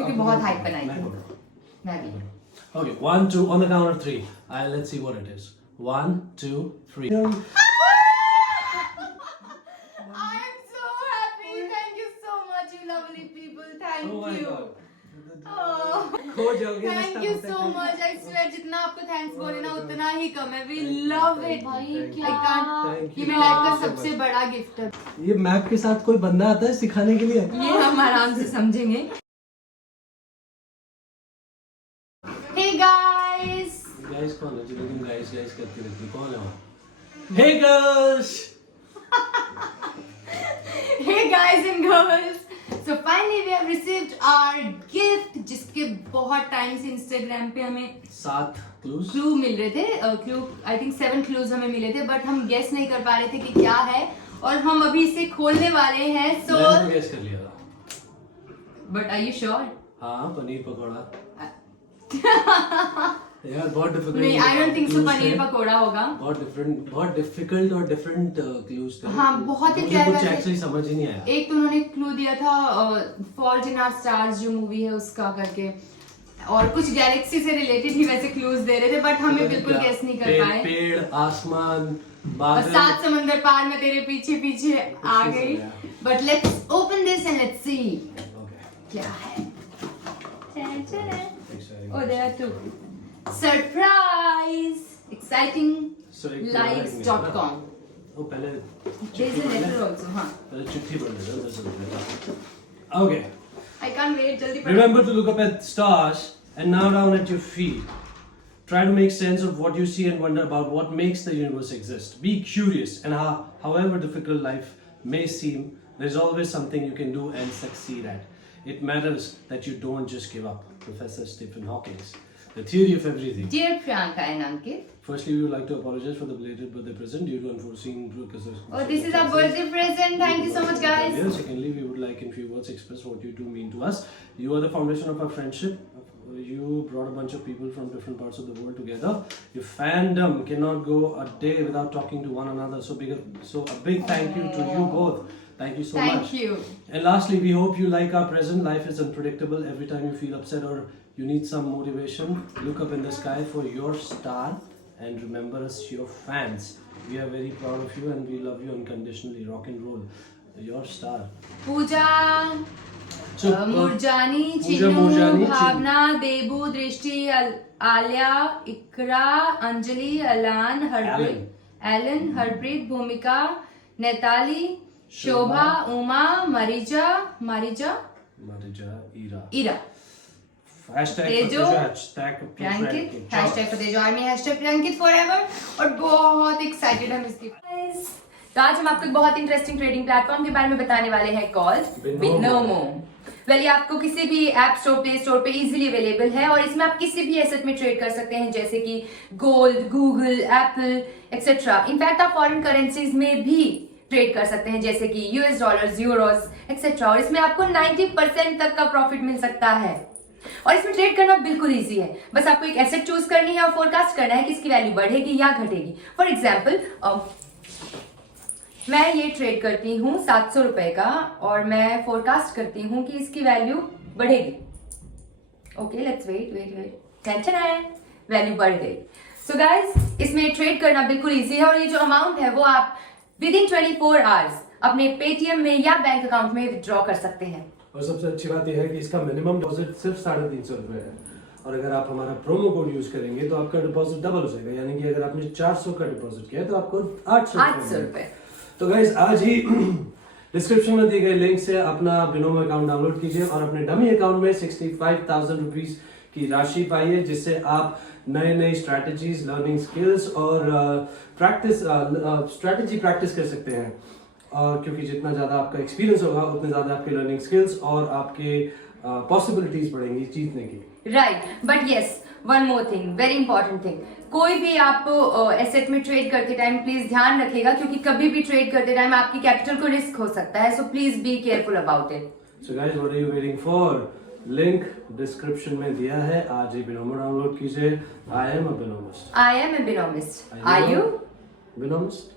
क्योंकि बहुत हाइप बनाई थी मैं भी। Okay, 1, 2, on the count of 3. Let's see what it is. 1, 2, 3. I am so happy. Thank you so much, you lovely people. Thank Oh my you. God. Oh, खो जाओगे thank you so much. I swear जितना आपको thanks बोले ना उतना ही कम है. We love it. भाई I can't. Thank ये you. मेरे लाइफ का Thank you so सबसे much. बड़ा गिफ्ट है. ये मैप के साथ कोई बंदा आता है सिखाने के लिए? ये हम आराम से समझेंगे. Hey guys. गाइस कौन है? जिन्हें तुम गाइस गाइस करती रहती कौन है वो? Hey girls. Hey guys and girls. So finally we have received our gift जिसके बहुत टाइम से इंस्टाग्राम पे हमें 7 clues. क्लू मिल रहे थे. क्लू आई थिंक 7 क्लूज हमें मिले थे बट हम गेस नहीं कर पा रहे थे कि क्या है और हम अभी इसे खोलने वाले हैं. सो मैंने तो गेस कर लिया था. But are you sure? हाँ पनीर पकौड़ा. यार बहुत डिफिकल्ट. नहीं I don't think so paneer pakora होगा. बहुत डिफिकल्ट और डिफरेंट क्लूज थे. हाँ बहुत ही मुझे प्यारे कुछ वाले. एक्चुअली समझ ही नहीं आया. एक तो उन्होंने क्लू दिया था फॉल्ट इन आवर स्टार्स जो मूवी है उसका करके और कुछ गैलेक्सी से रिलेटेड ही वैसे क्लूज दे रहे थे बट हमें बिल्कुल गेस नहीं कर पाए. पेड़ आसमान और बादल. 7 समंदर पार में तेरे पीछे पीछे आ गई. But let's open this and let's see क्या है. Oh, there are 2. Surprise! Excitinglives.com. वो पहले There's a letter also, हाँ. पहले चिट्ठी पढ़ लेते हैं. Okay. I can't wait. जल्दी पढ़ो. Remember to look up at stars and now down at your feet. Try to make sense of what you see and wonder about what makes the universe exist. Be curious and however difficult life may seem, there's always something you can do and succeed at. It matters that you don't just give up. Professor Stephen Hawking. The theory of everything. Dear Priyanka and Ankit. Firstly, we would like to apologize for the belated birthday present due to unforeseen circumstances. Oh, this is our birthday present. Thank you so much, guys. Secondly, we would like in few words express what you two mean to us. You are the foundation of our friendship. You brought a bunch of people from different parts of the world together. Your fandom cannot go a day without talking to one another. So a big thank you to you both. Thank you so much. Thank you. And lastly, we hope you like our present. Life is unpredictable. Every time you feel upset or you need some motivation, look up in the sky for your star and remember us, your fans. We are very proud of you and we love you unconditionally. Rock and roll. Your star. Pooja. So, Murjani, Pooja Chinnu, Murjani, भावना, देबू, दृष्टि, आलिया, इकरा, अंजलि, अलान, Harpreet, Alan, Harpreet, Bhumika, Netali, Shobha, Uma, मरीजा, Ira. Hashtag Tejo, hashtag Priyankit, hashtag Fatejo army, hashtag Priyankit forever और बहुत excited हम इसकी. तो आज हम आपको एक बहुत इंटरेस्टिंग ट्रेडिंग प्लेटफॉर्म के बारे में बताने वाले हैं कॉल्ड बिनोमो. वेल ये आपको किसी भी ऐप स्टोर प्ले स्टोर पे इजीली अवेलेबल है और इसमें आप किसी भी एसेट में ट्रेड कर सकते हैं जैसे कि gold, Google, Apple etcetera. In fact आप फॉरेन करेंसीज में भी ट्रेड कर सकते हैं जैसे कि यूएस डॉलर्स, यूरोस एक्सेट्रा और इसमें आपको 90% तक का प्रॉफिट मिल सकता है. और इसमें ट्रेड करना बिल्कुल इजी है. बस आपको एक एसेट चूज करनी है और फोरकास्ट करना है कि इसकी वैल्यू बढ़ेगी या घटेगी. फॉर एग्जाम्पल मैं ये ट्रेड करती हूँ 700 रुपए का और मैं फोरकास्ट करती हूँ कि इसकी वैल्यू बढ़ेगी. Okay let's wait. टेंशन है, वैल्यू बढ़ गई. सो गाइस इसमें ट्रेड करना बिल्कुल इजी है और ये जो अमाउंट है वो आप विद इन 24 आवर्स अपने पेटीएम में या बैंक अकाउंट में विड्रॉ कर सकते हैं. और सबसे अच्छी बात यह है कि इसका मिनिमम डिपॉजिट सिर्फ 350 रुपए है और अगर आप हमारा प्रोमो कोड यूज करेंगे तो आपका डिपॉजिट डबल हो जाएगा. यानी कि अगर आपने 400 का डिपॉजिट किया तो आपको 800 रुपए. तो गाइस आज ही डिस्क्रिप्शन में दिए गए लिंक से अपना बिनोमो अकाउंट डाउनलोड कीजिए और अपने डमी अकाउंट में 65,000 रुपीज की राशि पाइए जिससे आप नए स्ट्रैटेजीज, लर्निंग स्किल्स और स्ट्रैटेजी प्रैक्टिस कर सकते हैं. और क्योंकि जितना ज्यादा आपका एक्सपीरियंस होगा उतने ज्यादा आपके लर्निंग स्किल्स और आपके पॉसिबिलिटीज बढ़ेंगी जीतने की. Right but yes one more thing, very important thing. कोई भी आप एसेट में ट्रेड करते टाइम प्लीज ध्यान रखिएगा क्योंकि कभी भी ट्रेड करते टाइम आपकी कैपिटल को रिस्क हो सकता है. So please be careful about it. So guys what are you waiting for? Link description में दिया है. आज ही बिनोमो डाउनलोड कीजिए. I am a Binomist. Are you Binomist?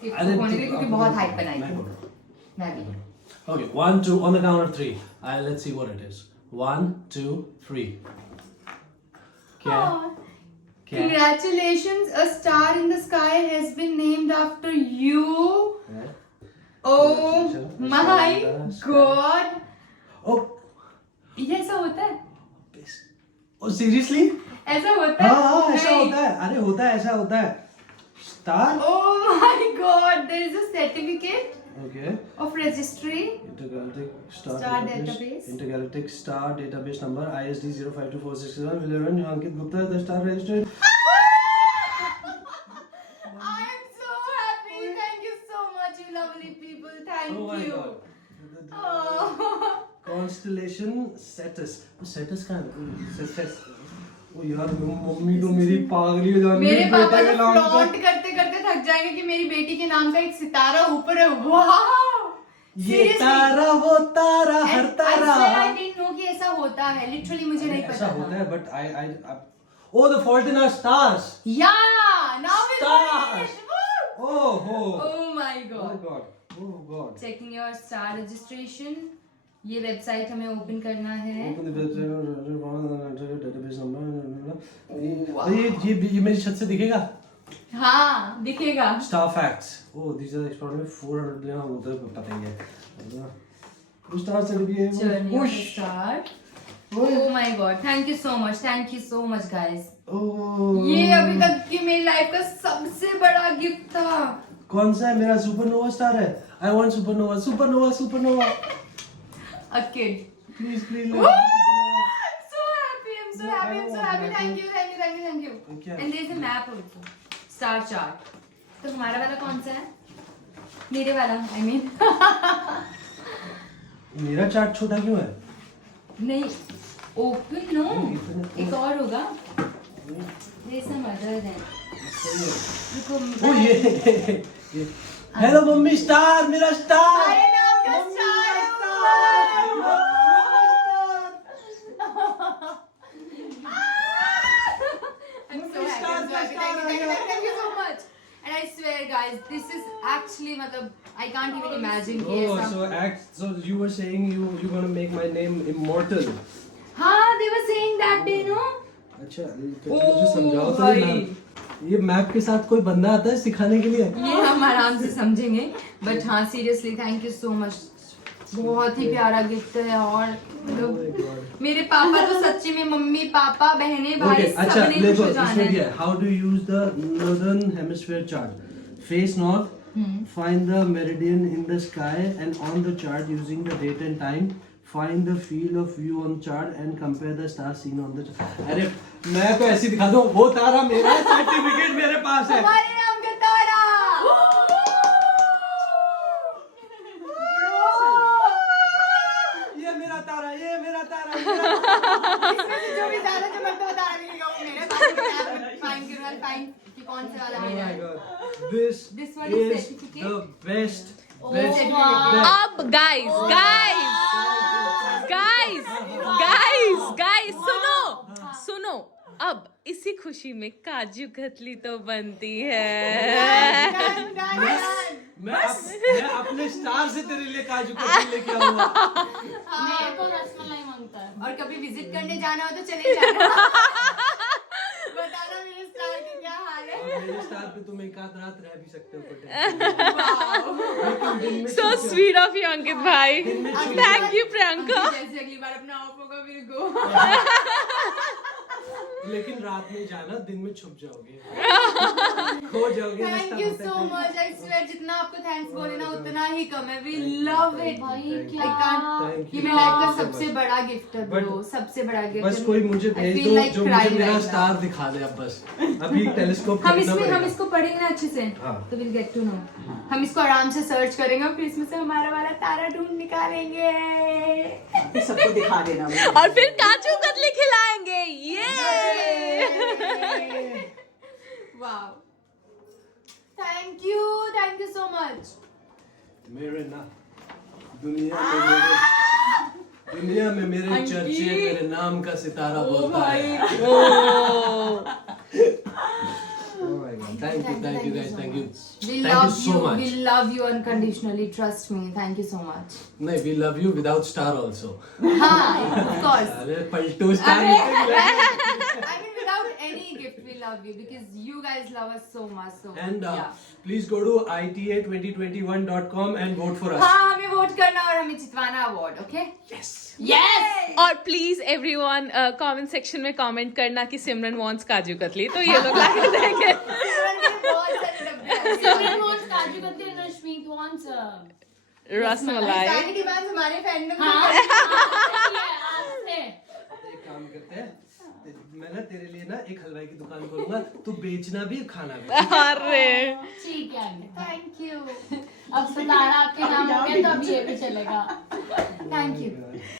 क्योंकि बहुत हाइप बनाई थी मैं भी. Okay, 1, 2, on the count of 3. Let's see what it is. 1, 2, 3. क्या? क्या? Congratulations, a star in the sky has been named after you. है? Oh my God! Oh, ये ऐसा होता है? oh seriously? ऐसा होता है? हाँ ऐसा नहीं। होता है. अरे होता है, ऐसा होता है. Star? Oh my God! There is a certificate Okay. of registry. Intergalactic Star Database. Intergalactic Star Database number ISD 052461 will run Ankit Gupta the star registered. I am so happy. Thank you so much, you lovely people. Thank Oh my you. God. Oh. Constellation Cetus. Cetus का Cetus. ओ यार mummy तो मेरी पागली हो जाएगी. मेरे पापा तो फ्लॉन्ट करते करते थक जाएंगे कि मेरी बेटी के नाम का एक सितारा ऊपर है. वाह! ये तारा वो तारा हर तारा. I didn't know कि ऐसा होता है. Literally मुझे नहीं ऐसा पता होता था. है but I oh the fault in our stars. Yeah, now we Stars. it. Woo! Oh Oh my oh God. God. Oh God. Checking your star registration. ये वेबसाइट हमें ओपन करना है. Open the website database number. ये मेरी छत से दिखेगा. हाँ, दिखेगा. Star facts. Oh, these are exploded में 400 यहाँ होता है पता ही है. कुछ स्टार से भी है. Journey of a star. Oh my God! Thank you so much. Thank you so much, guys. Oh. ये अभी तक की मेरी लाइफ का सबसे बड़ा गिफ्ट था. कौन सा है? मेरा सुपरनोवा स्टार है. I want supernova. Supernova. Supernova. A kid. Please, please. Woo! I'm so happy. I'm so happy. I'm so happy. Thank you. Thank you. Thank you. Thank you. Okay. And there's a map also. Star chart. तो हमारा वाला कौन सा है? मेरे वाला. I mean. मेरा chart छोटा क्यों है? नहीं. Open no. एक और होगा. There's some other then. रुको. ओ ये. हेलो मम्मी स्टार मेरा स्टार. अरे नाम का star है I'm so happy. I'm so happy. Thank you so much. And I swear, guys, this is actually, मतलब, I can't even imagine कि Oh, ऐसा. so you were saying you're gonna make my name immortal. हाँ, they were saying that day, no? अच्छा मुझे समझाओ तो ये map के साथ कोई बंदा आता है सिखाने के लिए. ये हम आराम से समझेंगे. बट हाँ, seriously thank you so much. बहुत ही प्यारा गिफ्ट है. और मतलब मेरे पापा तो सच्ची में मम्मी पापा बहनें भाई अच्छा सबने देखो खुश हो जाना इसमें है. क्या है? How to use the northern hemisphere chart? Face north. Find the meridian in the sky and on the chart using the date and time. Find the field of view on chart and compare the star seen on the chart. अरे मैं तो ऐसे दिखा दूँ वो तारा मेरा है. Certificate मेरे पास है. हमारे नाम का तारा. ये मेरा तारा. ये मेरा तारा. इसमें से जो भी ज्यादा चमकता हुआ तारा दिखेगा वो मेरे पास है. फाइन करो फाइन कि कौन से वाला मेरा है. This one is is certificate? the best. अब गाइस सुनो अब इसी खुशी में काजू कतली तो बनती है. मैं अपने स्टार से तेरे लिए काजू कतली लेके आऊंगा. मेरे को रसमलाई मांगता है. और कभी विजिट करने जाना हो तो चले जाना. बताना मेरे स्टार की क्या हाल है. मेरे स्टार पे तुम एक आध रात रह भी सकते हो. So sweet of you अंकित भाई. Thank you Priyanka. जैसे अगली बार अपना ऑफ होगा we'll go. लेकिन रात में जाना, दिन में छुप जाओगे. खो जाओगे. Thank you so much. I swear जितना आपको थैंक्स बोले ना उतना ही कम है. We love it. I can't. ये मेरी लाइफ का सबसे बड़ा गिफ्ट है ब्रो. सबसे बड़ा गिफ्ट. बस कोई मुझे भेज दो जो मुझे मेरा स्टार दिखा दे. अब बस अभी एक टेलीस्कोप हम इसको पढ़ेंगे ना अच्छे से हाँ. तो विल गेट टू नो. हम इसको आराम से सर्च करेंगे और फिर इसमें से हमारा वाला तारा ढूंढ निकालेंगे. सबको दिखा देना. और फिर काजू कतली खिलाएंगे. ये wow. Thank you so much. मेरे ना दुनिया में मेरे चर्चे मेरे नाम का सितारा बोलता है. ओ Thank you guys, thank you. We Thank you love so you. much. We love you unconditionally. Trust me. Thank you so much. No, we love you without star also. हाँ, of course. अरे Paltu star I mean, without any gift, we love you because you guys love us so much. So And yeah. please go to ita2021.com and vote for us. हाँ, हमें vote करना और हमें जितवाना award, okay? Yes. Yes. और please everyone comment section में comment करना कि सिमरन wants kaju katli, तो ये लोग लाके देंगे। बहुत सारे डब्बे हैं। Simran wants Kaju Katli and Rashmeet wants rasmalai. सारी डिमांड्स हमारे फैंडम में आपसे। एक काम करते हैं, मैं ना तेरे लिए ना एक हलवाई की दुकान खोलूंगा, तू बेचना भी खाना भी। अरे ठीक है थैंक यू अब सितारा आपके नाम हो गया तो अब ये भी चलेगा। Thank you